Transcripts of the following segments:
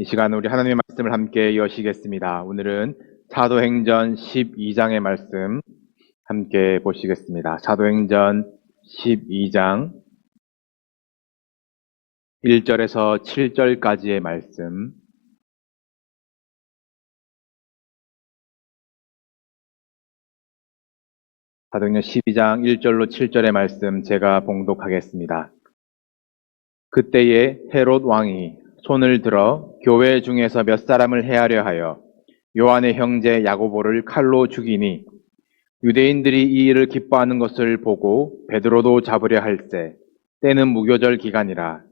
이 시간 우리 하나님의 말씀을 함께 여시겠습니다. 오늘은 사도행전 12장의 말씀 함께 보시겠습니다. 사도행전 12장 1절에서 7절까지의 말씀. 사도행전 12장 1절로 7절의 말씀 제가 봉독하겠습니다. 그때에 헤롯 왕이 손을 들어 교회 중에서 몇 사람을 해하려 하여 요한의 형제 야고보를 칼로 죽이니 유대인들이 이 일을 기뻐하는 것을 보고 베드로도 잡으려 할세 때는 무교절 기간이라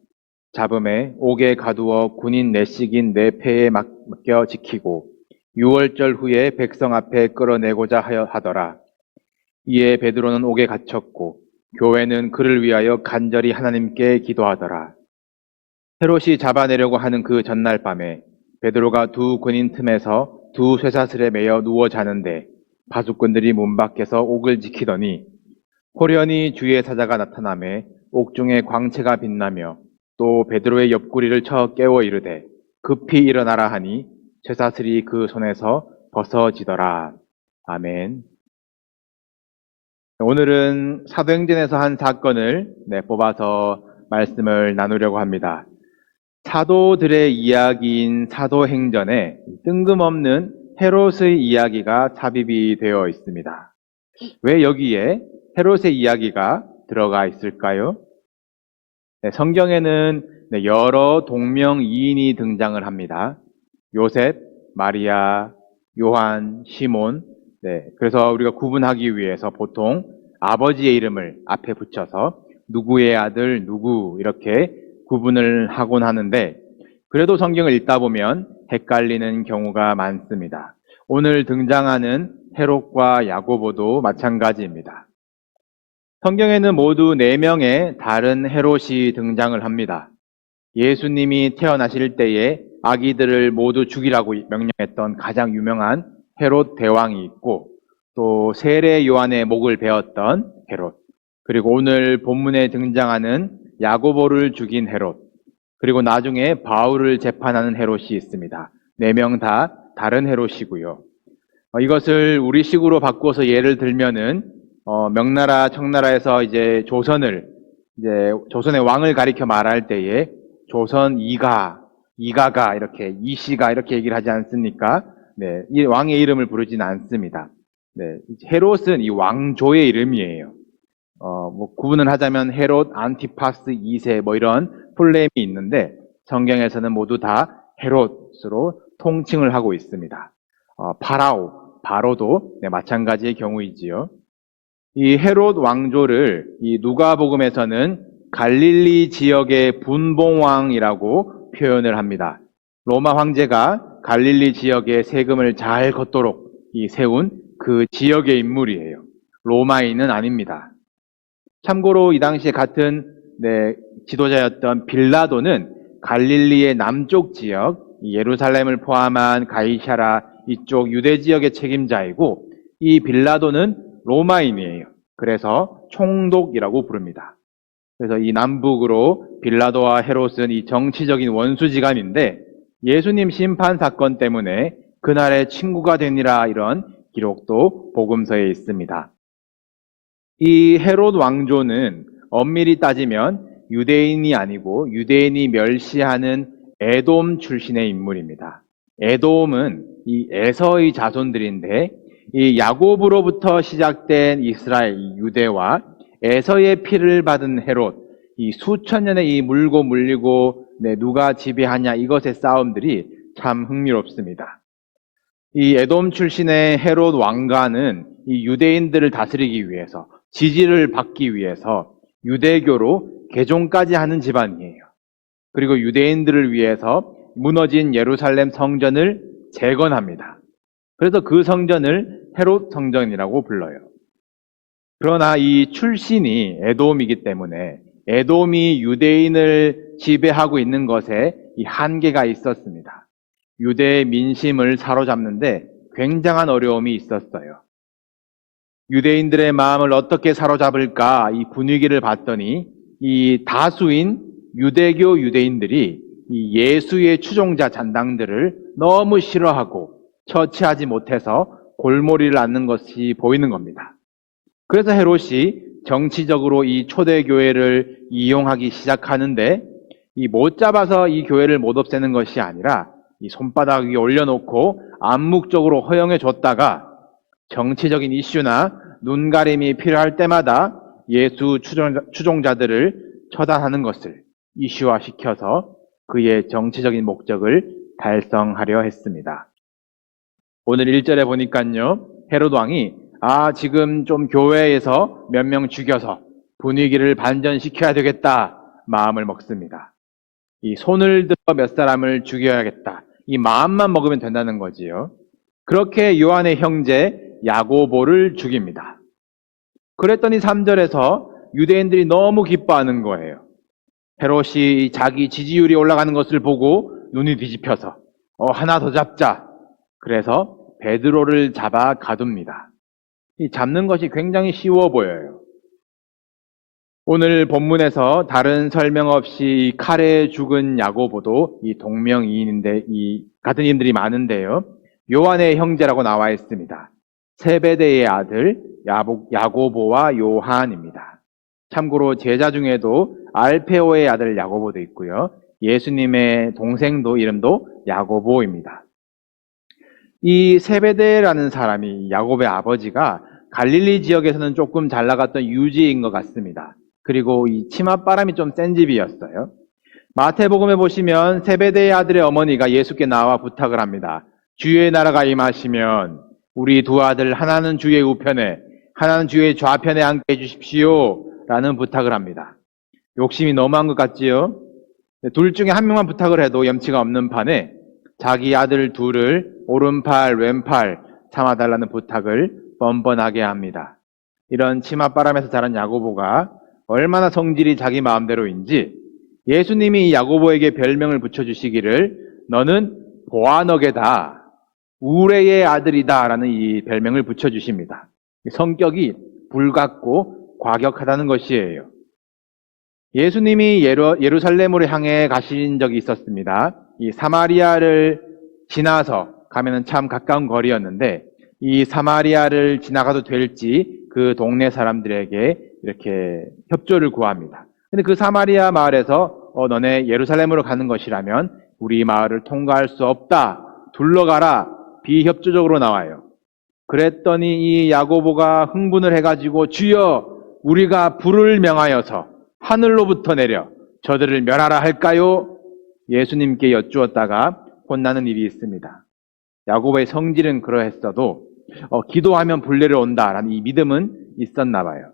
잡음에 옥에 가두어 군인 내식인 네 패에 맡겨 지키고 6월절 후에 백성 앞에 끌어내고자 하더라. 이에 베드로는 옥에 갇혔고 교회는 그를 위하여 간절히 하나님께 기도하더라. 헤롯이 잡아내려고 하는 그 전날 밤에 베드로가 두 군인 틈에서 두 쇠사슬에 매여 누워 자는데 바수꾼들이 문 밖에서 옥을 지키더니 호련히 주의 사자가 나타나매 옥중에 광채가 빛나며 또 베드로의 옆구리를 쳐 깨워 이르되 급히 일어나라 하니 쇠사슬이 그 손에서 벗어지더라. 아멘. 오늘은 사도행전에서 한 사건을 뽑아서 말씀을 나누려고 합니다. 사도들의 이야기인 사도행전에 뜬금없는 헤롯의 이야기가 삽입이 되어 있습니다. 왜 여기에 헤롯의 이야기가 들어가 있을까요? 성경에는 여러 동명이인이 등장을 합니다. 요셉, 마리아, 요한, 시몬. 그래서 우리가 구분하기 위해서 보통 아버지의 이름을 앞에 붙여서 누구의 아들, 누구 이렇게 구분을 하곤 하는데 그래도 성경을 읽다 보면 헷갈리는 경우가 많습니다. 오늘 등장하는 헤롯과 야고보도 마찬가지입니다. 성경에는 모두 4명의 다른 헤롯이 등장을 합니다. 예수님이 태어나실 때에 아기들을 모두 죽이라고 명령했던 가장 유명한 헤롯 대왕이 있고 또 세례 요한의 목을 베었던 헤롯, 그리고 오늘 본문에 등장하는 야고보를 죽인 헤롯, 그리고 나중에 바울을 재판하는 헤롯이 있습니다. 4명 다 다른 헤롯이고요. 이것을 우리식으로 바꿔서 예를 들면은 명나라 청나라에서 조선의 왕을 가리켜 말할 때에 조선 이가가 이렇게 이씨가 이렇게 얘기를 하지 않습니까? 이 왕의 이름을 부르지는 않습니다. 헤롯은 이 왕조의 이름이에요. 구분을 하자면 헤롯, 안티파스 2세 이런 풀네임이 있는데 성경에서는 모두 다 헤롯으로 통칭을 하고 있습니다. 바로도 마찬가지의 경우이지요. 이 헤롯 왕조를 이 누가복음에서는 갈릴리 지역의 분봉왕이라고 표현을 합니다. 로마 황제가 갈릴리 지역에 세금을 잘 걷도록 세운 그 지역의 인물이에요. 로마인은 아닙니다. 참고로 이 당시에 같은 지도자였던 빌라도는 갈릴리의 남쪽 지역, 예루살렘을 포함한 가이사라 이쪽 유대 지역의 책임자이고 이 빌라도는 로마인이에요. 그래서 총독이라고 부릅니다. 그래서 이 남북으로 빌라도와 헤롯은 이 정치적인 원수지간인데 예수님 심판 사건 때문에 그날의 친구가 되니라 이런 기록도 복음서에 있습니다. 이 헤롯 왕조는 엄밀히 따지면 유대인이 아니고 유대인이 멸시하는 에돔 출신의 인물입니다. 에돔은 이 에서의 자손들인데 이 야곱으로부터 시작된 이스라엘 유대와 에서의 피를 받은 헤롯, 이 수천 년의 이 물고 물리고 누가 지배하냐 이것의 싸움들이 참 흥미롭습니다. 이 에돔 출신의 헤롯 왕가는 이 유대인들을 다스리기 위해서 지지를 받기 위해서 유대교로 개종까지 하는 집안이에요. 그리고 유대인들을 위해서 무너진 예루살렘 성전을 재건합니다. 그래서 그 성전을 헤롯 성전이라고 불러요. 그러나 이 출신이 에돔이기 때문에 에돔이 유대인을 지배하고 있는 것에 이 한계가 있었습니다. 유대의 민심을 사로잡는데 굉장한 어려움이 있었어요. 유대인들의 마음을 어떻게 사로잡을까 이 분위기를 봤더니 이 다수인 유대교 유대인들이 이 예수의 추종자 잔당들을 너무 싫어하고 처치하지 못해서 골머리를 앓는 것이 보이는 겁니다. 그래서 헤롯이 정치적으로 이 초대교회를 이용하기 시작하는데 이 못 잡아서 이 교회를 못 없애는 것이 아니라 이 손바닥 위에 올려놓고 암묵적으로 허용해 줬다가 정치적인 이슈나 눈가림이 필요할 때마다 예수 추종자들을 처단하는 것을 이슈화시켜서 그의 정치적인 목적을 달성하려 했습니다. 오늘 1절에 보니까요, 헤롯 왕이 지금 좀 교회에서 몇 명 죽여서 분위기를 반전시켜야 되겠다 마음을 먹습니다. 이 손을 들어 몇 사람을 죽여야겠다. 이 마음만 먹으면 된다는 거지요. 그렇게 요한의 형제 야고보를 죽입니다. 그랬더니 3절에서 유대인들이 너무 기뻐하는 거예요. 헤롯이 자기 지지율이 올라가는 것을 보고 눈이 뒤집혀서 하나 더 잡자. 그래서 베드로를 잡아 가둡니다. 이 잡는 것이 굉장히 쉬워 보여요. 오늘 본문에서 다른 설명 없이 칼에 죽은 야고보도 이 동명이인인데 이 같은 이름들이 많은데요. 요한의 형제라고 나와 있습니다. 세베대의 아들 야고보와 요한입니다. 참고로 제자 중에도 알페오의 아들 야고보도 있고요. 예수님의 동생도 이름도 야고보입니다. 이 세베대라는 사람이 야고보의 아버지가 갈릴리 지역에서는 조금 잘 나갔던 유지인 것 같습니다. 그리고 이 치맛바람이 좀 센 집이었어요. 마태복음에 보시면 세베대의 아들의 어머니가 예수께 나와 부탁을 합니다. 주의 나라가 임하시면 우리 두 아들 하나는 주의 우편에 하나는 주의 좌편에 앉게 해주십시오 라는 부탁을 합니다. 욕심이 너무한 것 같지요? 둘 중에 한 명만 부탁을 해도 염치가 없는 판에 자기 아들 둘을 오른팔 왼팔 삼아달라는 부탁을 뻔뻔하게 합니다. 이런 치맛바람에서 자란 야고보가 얼마나 성질이 자기 마음대로인지 예수님이 야고보에게 별명을 붙여주시기를 너는 보아너게다, 우레의 아들이다 라는 이 별명을 붙여주십니다. 성격이 불같고 과격하다는 것이에요. 예수님이 예루살렘으로 향해 가신 적이 있었습니다. 이 사마리아를 지나서 가면은 참 가까운 거리였는데 이 사마리아를 지나가도 될지 그 동네 사람들에게 이렇게 협조를 구합니다. 근데 그 사마리아 마을에서 너네 예루살렘으로 가는 것이라면 우리 마을을 통과할 수 없다. 둘러가라. 비협조적으로 나와요. 그랬더니 이 야고보가 흥분을 해가지고 주여 우리가 불을 명하여서 하늘로부터 내려 저들을 멸하라 할까요? 예수님께 여쭈었다가 혼나는 일이 있습니다. 야고보의 성질은 그러했어도 기도하면 불 내려온다라는 이 믿음은 있었나 봐요.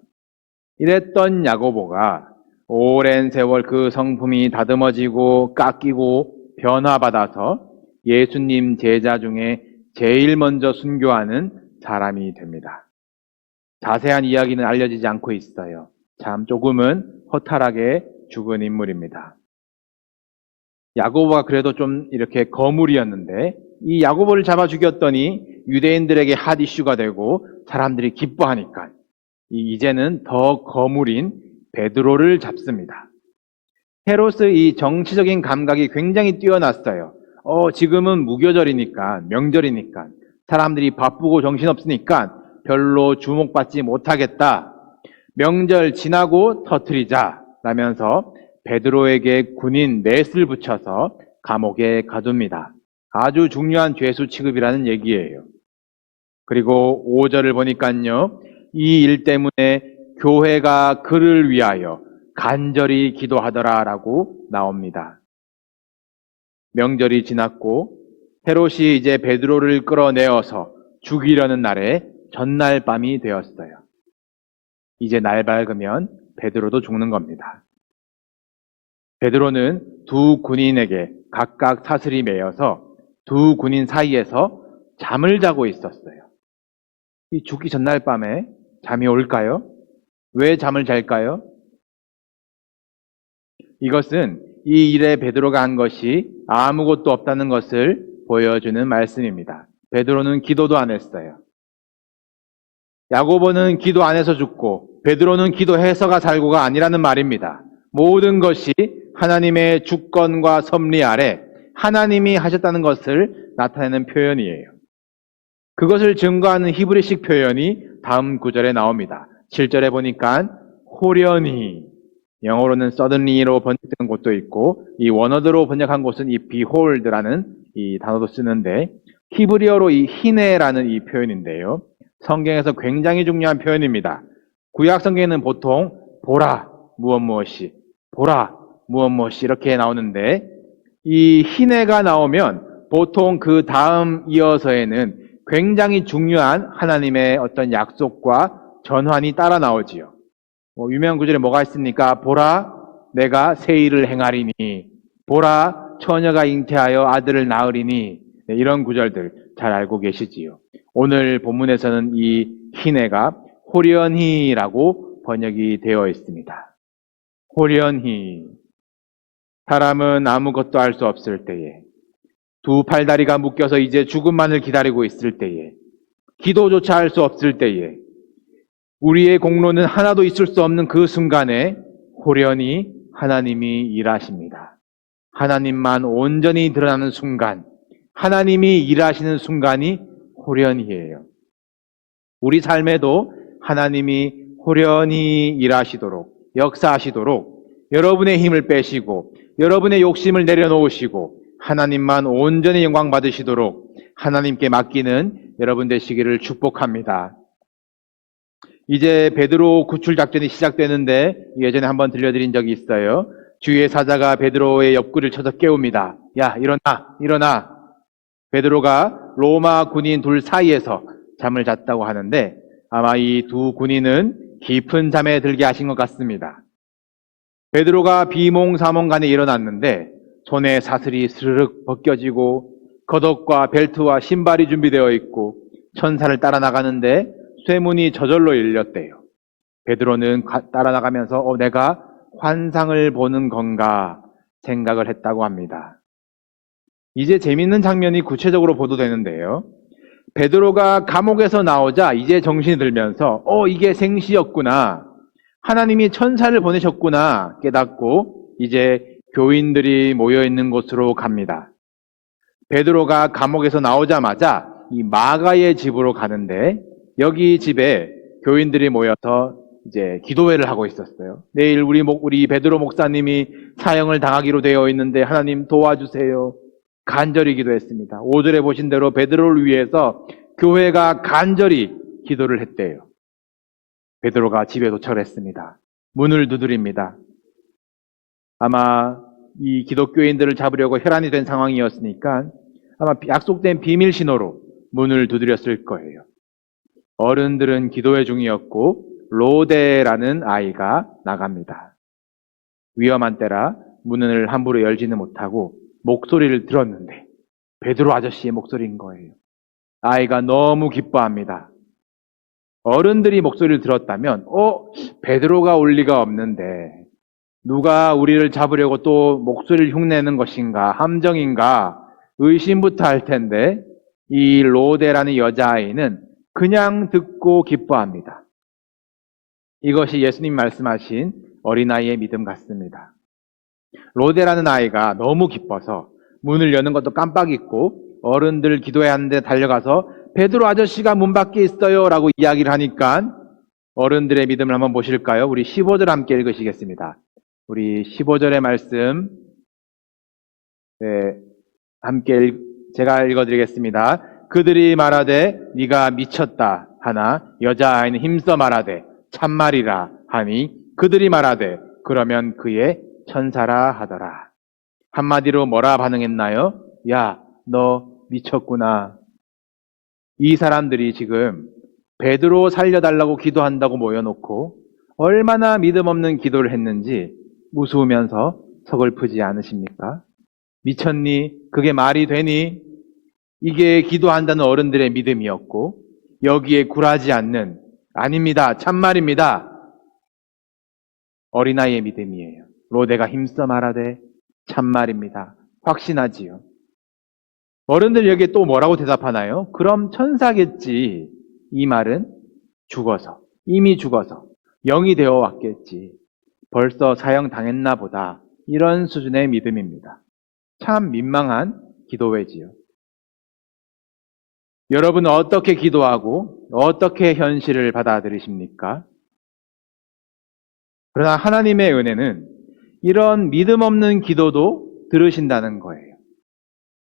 이랬던 야고보가 오랜 세월 그 성품이 다듬어지고 깎이고 변화받아서 예수님 제자 중에 제일 먼저 순교하는 사람이 됩니다. 자세한 이야기는 알려지지 않고 있어요. 참 조금은 허탈하게 죽은 인물입니다. 야고보가 그래도 좀 이렇게 거물이었는데 이 야고보를 잡아 죽였더니 유대인들에게 핫 이슈가 되고 사람들이 기뻐하니까 이제는 더 거물인 베드로를 잡습니다. 헤롯의 이 정치적인 감각이 굉장히 뛰어났어요. 지금은 무교절이니까, 명절이니까, 사람들이 바쁘고 정신없으니까 별로 주목받지 못하겠다. 명절 지나고 터뜨리자 라면서 베드로에게 군인 넷을 붙여서 감옥에 가둡니다. 아주 중요한 죄수 취급이라는 얘기예요. 그리고 5절을 보니까요. 이 일 때문에 교회가 그를 위하여 간절히 기도하더라라고 나옵니다. 명절이 지났고 헤롯이 이제 베드로를 끌어내어서 죽이려는 날에 전날 밤이 되었어요. 이제 날 밝으면 베드로도 죽는 겁니다. 베드로는 두 군인에게 각각 사슬이 매여서 두 군인 사이에서 잠을 자고 있었어요. 이 죽기 전날 밤에 잠이 올까요? 왜 잠을 잘까요? 이것은 이 일에 베드로가 한 것이 아무것도 없다는 것을 보여주는 말씀입니다. 베드로는 기도도 안 했어요. 야고보는 기도 안 해서 죽고 베드로는 기도해서가 살고가 아니라는 말입니다. 모든 것이 하나님의 주권과 섭리 아래 하나님이 하셨다는 것을 나타내는 표현이에요. 그것을 증거하는 히브리식 표현이 다음 구절에 나옵니다. 7절에 보니까 호련히, 영어로는 suddenly로 번역된 곳도 있고 이 원어드로 번역한 곳은 이 behold라는 이 단어도 쓰는데 히브리어로 이 히네라는 이 표현인데요. 성경에서 굉장히 중요한 표현입니다. 구약 성경에는 보통 보라 무엇이, 보라 무엇이 이렇게 나오는데 이 히네가 나오면 보통 그 다음 이어서에는 굉장히 중요한 하나님의 어떤 약속과 전환이 따라 나오지요. 유명한 구절에 뭐가 있습니까? 보라, 내가 새 일을 행하리니, 보라, 처녀가 잉태하여 아들을 낳으리니, 네, 이런 구절들 잘 알고 계시지요. 오늘 본문에서는 이 히네가 호련히라고 번역이 되어 있습니다. 호련히. 사람은 아무것도 할 수 없을 때에, 두 팔다리가 묶여서 이제 죽음만을 기다리고 있을 때에, 기도조차 할 수 없을 때에, 우리의 공로는 하나도 있을 수 없는 그 순간에 호련히 하나님이 일하십니다. 하나님만 온전히 드러나는 순간, 하나님이 일하시는 순간이 호련히예요. 우리 삶에도 하나님이 호련히 일하시도록, 역사하시도록 여러분의 힘을 빼시고 여러분의 욕심을 내려놓으시고 하나님만 온전히 영광 받으시도록 하나님께 맡기는 여러분 되시기를 축복합니다. 이제 베드로 구출 작전이 시작되는데 예전에 한번 들려드린 적이 있어요. 주의 사자가 베드로의 옆구리를 쳐서 깨웁니다. 야, 일어나, 일어나. 베드로가 로마 군인 둘 사이에서 잠을 잤다고 하는데 아마 이 두 군인은 깊은 잠에 들게 하신 것 같습니다. 베드로가 비몽사몽간에 일어났는데 손에 사슬이 스르륵 벗겨지고 겉옷과 벨트와 신발이 준비되어 있고 천사를 따라 나가는데 쇠문이 저절로 열렸대요. 베드로는 따라 나가면서 내가 환상을 보는 건가 생각을 했다고 합니다. 이제 재밌는 장면이 구체적으로 보도되는데요. 베드로가 감옥에서 나오자 이제 정신이 들면서 이게 생시였구나. 하나님이 천사를 보내셨구나 깨닫고 이제 교인들이 모여있는 곳으로 갑니다. 베드로가 감옥에서 나오자마자 이 마가의 집으로 가는데 여기 집에 교인들이 모여서 이제 기도회를 하고 있었어요. 내일 우리 베드로 목사님이 사형을 당하기로 되어 있는데 하나님 도와주세요. 간절히 기도했습니다. 5절에 보신 대로 베드로를 위해서 교회가 간절히 기도를 했대요. 베드로가 집에 도착을 했습니다. 문을 두드립니다. 아마 이 기독교인들을 잡으려고 혈안이 된 상황이었으니까 아마 약속된 비밀 신호로 문을 두드렸을 거예요. 어른들은 기도회 중이었고 로데라는 아이가 나갑니다. 위험한 때라 문을 함부로 열지는 못하고 목소리를 들었는데 베드로 아저씨의 목소리인 거예요. 아이가 너무 기뻐합니다. 어른들이 목소리를 들었다면 베드로가 올 리가 없는데 누가 우리를 잡으려고 또 목소리를 흉내내는 것인가 함정인가 의심부터 할 텐데 이 로데라는 여자아이는 그냥 듣고 기뻐합니다. 이것이 예수님 말씀하신 어린아이의 믿음 같습니다. 로데라는 아이가 너무 기뻐서 문을 여는 것도 깜빡 잊고 어른들 기도해야 하는데 달려가서 베드로 아저씨가 문 밖에 있어요 라고 이야기를 하니까 어른들의 믿음을 한번 보실까요? 우리 15절 함께 읽으시겠습니다. 우리 15절의 말씀 함께 제가 읽어드리겠습니다. 그들이 말하되 네가 미쳤다 하나 여자아이는 힘써 말하되 참말이라 하니 그들이 말하되 그러면 그의 천사라 하더라. 한마디로 뭐라 반응했나요? 야, 너 미쳤구나. 이 사람들이 지금 베드로 살려달라고 기도한다고 모여놓고 얼마나 믿음 없는 기도를 했는지 무서우면서 서글프지 않으십니까? 미쳤니? 그게 말이 되니? 이게 기도한다는 어른들의 믿음이었고 여기에 굴하지 않는 아닙니다. 참말입니다. 어린아이의 믿음이에요. 로데가 힘써 말하되 참말입니다. 확신하지요. 어른들 여기에 또 뭐라고 대답하나요? 그럼 천사겠지. 이 말은 죽어서, 이미 죽어서 영이 되어 왔겠지. 벌써 사형 당했나 보다. 이런 수준의 믿음입니다. 참 민망한 기도회지요. 여러분은 어떻게 기도하고 어떻게 현실을 받아들이십니까? 그러나 하나님의 은혜는 이런 믿음 없는 기도도 들으신다는 거예요.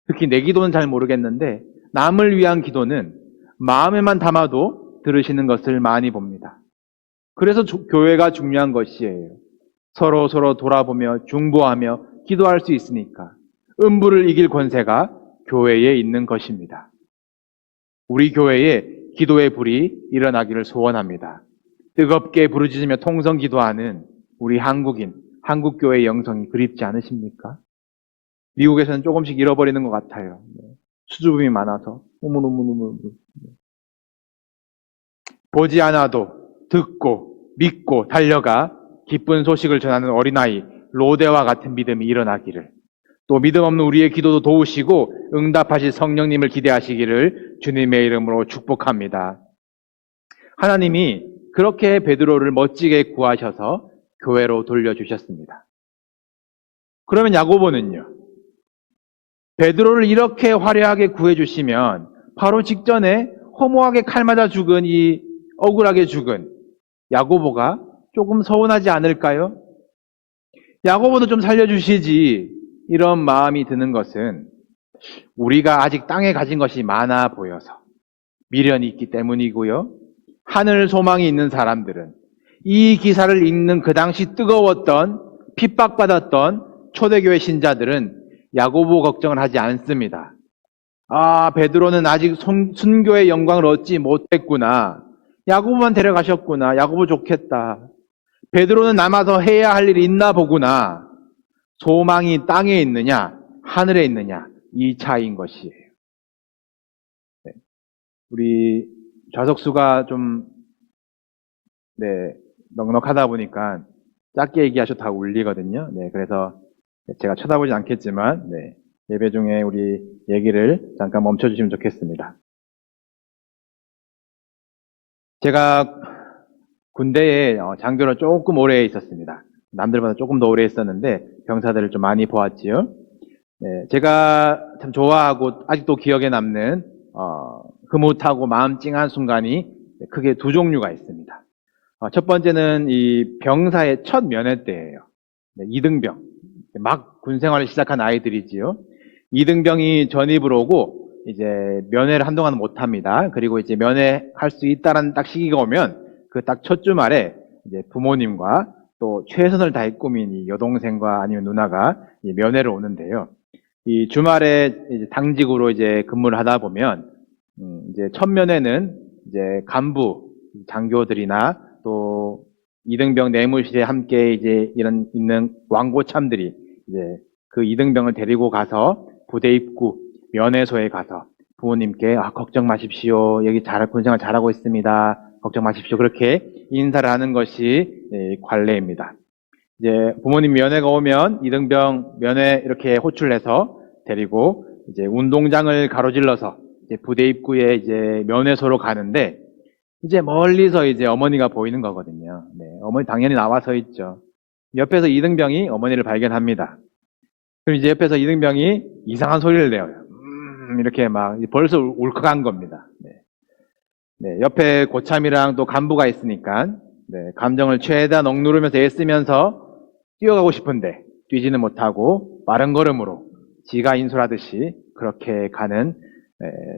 특히 내 기도는 잘 모르겠는데 남을 위한 기도는 마음에만 담아도 들으시는 것을 많이 봅니다. 그래서 교회가 중요한 것이에요. 서로 돌아보며 중보하며 기도할 수 있으니까 음부를 이길 권세가 교회에 있는 것입니다. 우리 교회에 기도의 불이 일어나기를 소원합니다. 뜨겁게 부르짖으며 통성 기도하는 우리 한국인, 한국교회의 영성이 그립지 않으십니까? 미국에서는 조금씩 잃어버리는 것 같아요. 수줍음이 많아서. 보지 않아도 듣고 믿고 달려가 기쁜 소식을 전하는 어린아이 로데와 같은 믿음이 일어나기를, 또 믿음 없는 우리의 기도도 도우시고 응답하실 성령님을 기대하시기를 주님의 이름으로 축복합니다. 하나님이 그렇게 베드로를 멋지게 구하셔서 교회로 돌려주셨습니다. 그러면 야고보는요? 베드로를 이렇게 화려하게 구해주시면 바로 직전에 허무하게 칼 맞아 죽은 이 억울하게 죽은 야고보가 조금 서운하지 않을까요? 야고보도 좀 살려주시지, 이런 마음이 드는 것은 우리가 아직 땅에 가진 것이 많아 보여서 미련이 있기 때문이고요. 하늘 소망이 있는 사람들은 이 기사를 읽는 그 당시 뜨거웠던 핍박받았던 초대교회 신자들은 야고보 걱정을 하지 않습니다. 아, 베드로는 아직 순교의 영광을 얻지 못했구나. 야고보만 데려가셨구나. 야고보 좋겠다. 베드로는 남아서 해야 할 일이 있나 보구나. 소망이 땅에 있느냐, 하늘에 있느냐, 이 차이인 것이에요. 네. 우리 좌석수가 좀 넉넉하다 보니까 짧게 얘기하셔도 다 울리거든요. 그래서 제가 쳐다보지 않겠지만 예배 중에 우리 얘기를 잠깐 멈춰주시면 좋겠습니다. 제가 군대에 장교로 조금 오래 있었습니다. 남들보다 조금 더 오래 있었는데 병사들을 좀 많이 보았지요. 제가 참 좋아하고 아직도 기억에 남는 흐뭇하고 마음 찡한 순간이 크게 두 종류가 있습니다. 첫 번째는 이 병사의 첫 면회 때예요. 이등병. 막 군생활을 시작한 아이들이지요. 이등병이 전입을 오고 이제 면회를 한동안은 못 합니다. 그리고 이제 면회할 수 있다라는 딱 시기가 오면 그 딱 첫 주말에 이제 부모님과 또 최선을 다해 꾸민 이 여동생과 아니면 누나가 이 면회를 오는데요. 이 주말에 이제 당직으로 이제 근무를 하다 보면 이제 첫 면회는 이제 간부 장교들이나 또 이등병 내무실에 함께 이제 이런 있는 왕고참들이 이제 그 이등병을 데리고 가서 부대 입구 면회소에 가서 부모님께 걱정 마십시오. 여기 군생활 잘하고 있습니다. 걱정 마십시오. 그렇게 인사를 하는 것이 관례입니다. 이제 부모님 면회가 오면 이등병 면회 이렇게 호출해서 데리고 이제 운동장을 가로질러서 이제 부대 입구에 이제 면회소로 가는데 이제 멀리서 이제 어머니가 보이는 거거든요. 어머니 당연히 나와 서 있죠. 옆에서 이등병이 어머니를 발견합니다. 그럼 이제 옆에서 이등병이 이상한 소리를 내요. 이렇게 막 벌써 울컥한 겁니다. 옆에 고참이랑 또 간부가 있으니까 감정을 최대한 억누르면서 애쓰면서 뛰어가고 싶은데 뛰지는 못하고 빠른 걸음으로 지가 인솔하듯이 그렇게 가는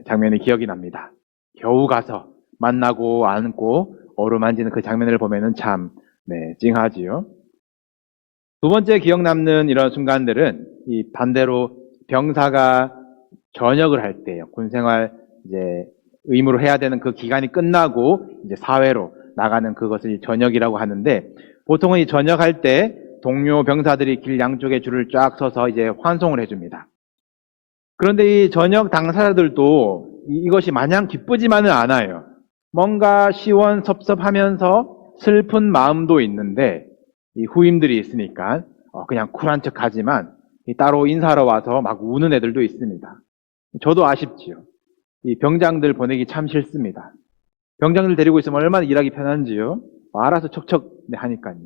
장면이 기억이 납니다. 겨우 가서 만나고 안고 어루만지는 그 장면을 보면은 참 찡하지요. 두 번째 기억 남는 이런 순간들은 이 반대로 병사가 전역을 할 때예요. 군생활 이제 의무로 해야 되는 그 기간이 끝나고 이제 사회로 나가는 그것을 전역이라고 하는데, 보통은 이 전역할 때 동료 병사들이 길 양쪽에 줄을 쫙 서서 이제 환송을 해줍니다. 그런데 이 전역 당사자들도 이것이 마냥 기쁘지만은 않아요. 뭔가 시원섭섭하면서 슬픈 마음도 있는데 이 후임들이 있으니까 그냥 쿨한 척 하지만 따로 인사하러 와서 막 우는 애들도 있습니다. 저도 아쉽지요. 이 병장들 보내기 참 싫습니다. 병장들 데리고 있으면 얼마나 일하기 편한지요. 알아서 척척 하니까요.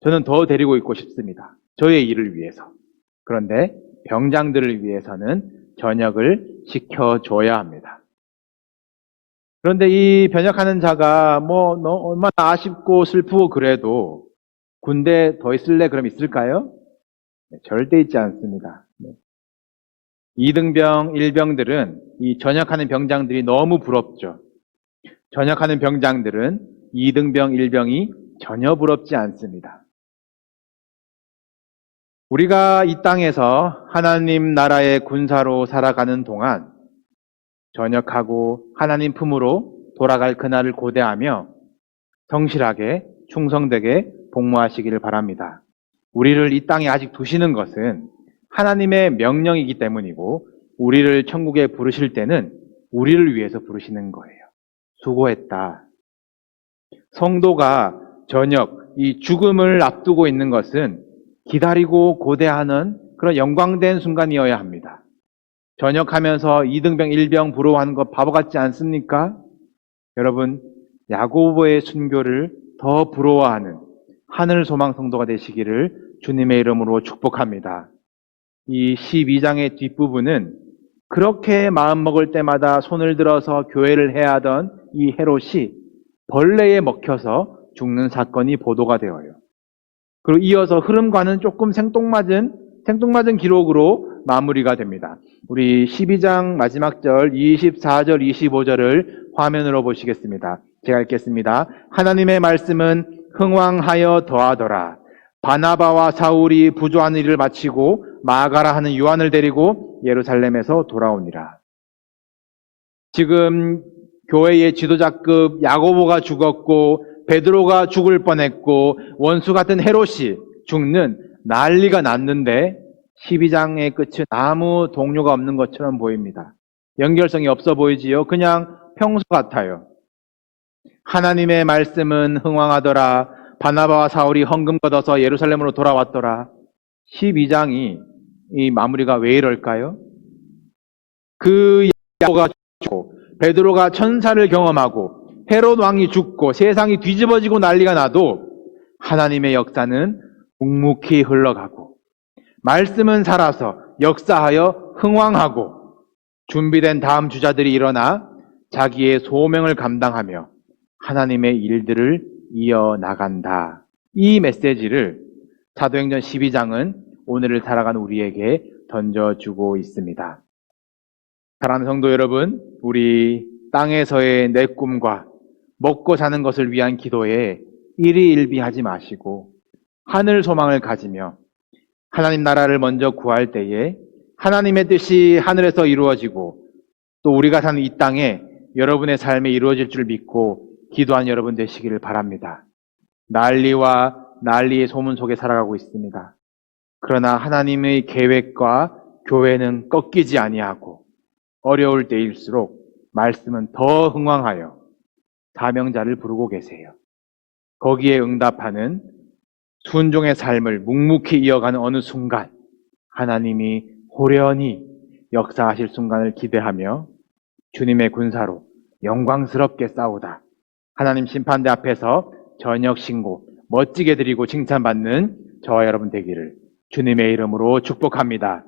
저는 더 데리고 있고 싶습니다. 저의 일을 위해서. 그런데 병장들을 위해서는 전역을 시켜줘야 합니다. 그런데 이 변역하는 자가 얼마나 아쉽고 슬프고 그래도 군대에 더 있을래? 그럼 있을까요? 네, 절대 있지 않습니다. 네. 2등병, 1병들은 이 전역하는 병장들이 너무 부럽죠. 전역하는 병장들은 2등병, 1병이 전혀 부럽지 않습니다. 우리가 이 땅에서 하나님 나라의 군사로 살아가는 동안 전역하고 하나님 품으로 돌아갈 그날을 고대하며 성실하게 충성되게 복무하시기를 바랍니다. 우리를 이 땅에 아직 두시는 것은 하나님의 명령이기 때문이고 우리를 천국에 부르실 때는 우리를 위해서 부르시는 거예요. 수고했다. 성도가 전역, 이 죽음을 앞두고 있는 것은 기다리고 고대하는 그런 영광된 순간이어야 합니다. 전역하면서 2등병, 1병 부러워하는 것 바보 같지 않습니까? 여러분, 야고보의 순교를 더 부러워하는 하늘 소망 성도가 되시기를 주님의 이름으로 축복합니다. 이 12장의 뒷부분은 그렇게 마음먹을 때마다 손을 들어서 교회를 해야 하던 이 헤롯이 벌레에 먹혀서 죽는 사건이 보도가 되어요. 그리고 이어서 흐름과는 조금 생뚱맞은 기록으로 마무리가 됩니다. 우리 12장 마지막 절 24절 25절을 화면으로 보시겠습니다. 제가 읽겠습니다. 하나님의 말씀은 흥왕하여 더하더라. 바나바와 사울이 부조하는 일을 마치고 마가라 하는 요한을 데리고 예루살렘에서 돌아오니라. 지금 교회의 지도자급 야고보가 죽었고 베드로가 죽을 뻔했고 원수 같은 헤롯이 죽는 난리가 났는데 12장의 끝은 아무 동료가 없는 것처럼 보입니다. 연결성이 없어 보이지요? 그냥 평소 같아요. 하나님의 말씀은 흥왕하더라. 바나바와 사울이 헌금 걷어서 예루살렘으로 돌아왔더라. 12장이 이 마무리가 왜 이럴까요? 그 야고보가 죽고 베드로가 천사를 경험하고 헤롯 왕이 죽고 세상이 뒤집어지고 난리가 나도 하나님의 역사는 묵묵히 흘러가고 말씀은 살아서 역사하여 흥왕하고 준비된 다음 주자들이 일어나 자기의 소명을 감당하며 하나님의 일들을 이어나간다. 이 메시지를 사도행전 12장은 오늘을 살아가는 우리에게 던져주고 있습니다. 사랑하는 성도 여러분, 우리 땅에서의 내 꿈과 먹고 사는 것을 위한 기도에 일희일비하지 마시고 하늘 소망을 가지며 하나님 나라를 먼저 구할 때에 하나님의 뜻이 하늘에서 이루어지고 또 우리가 사는 이 땅에 여러분의 삶에 이루어질 줄 믿고 기도한 여러분 되시기를 바랍니다. 난리와 난리의 소문 속에 살아가고 있습니다. 그러나 하나님의 계획과 교회는 꺾이지 아니하고 어려울 때일수록 말씀은 더 흥왕하여 사명자를 부르고 계세요. 거기에 응답하는 순종의 삶을 묵묵히 이어가는 어느 순간 하나님이 호련히 역사하실 순간을 기대하며 주님의 군사로 영광스럽게 싸우다 하나님 심판대 앞에서 저녁 신고 멋지게 드리고 칭찬받는 저와 여러분 되기를 주님의 이름으로 축복합니다.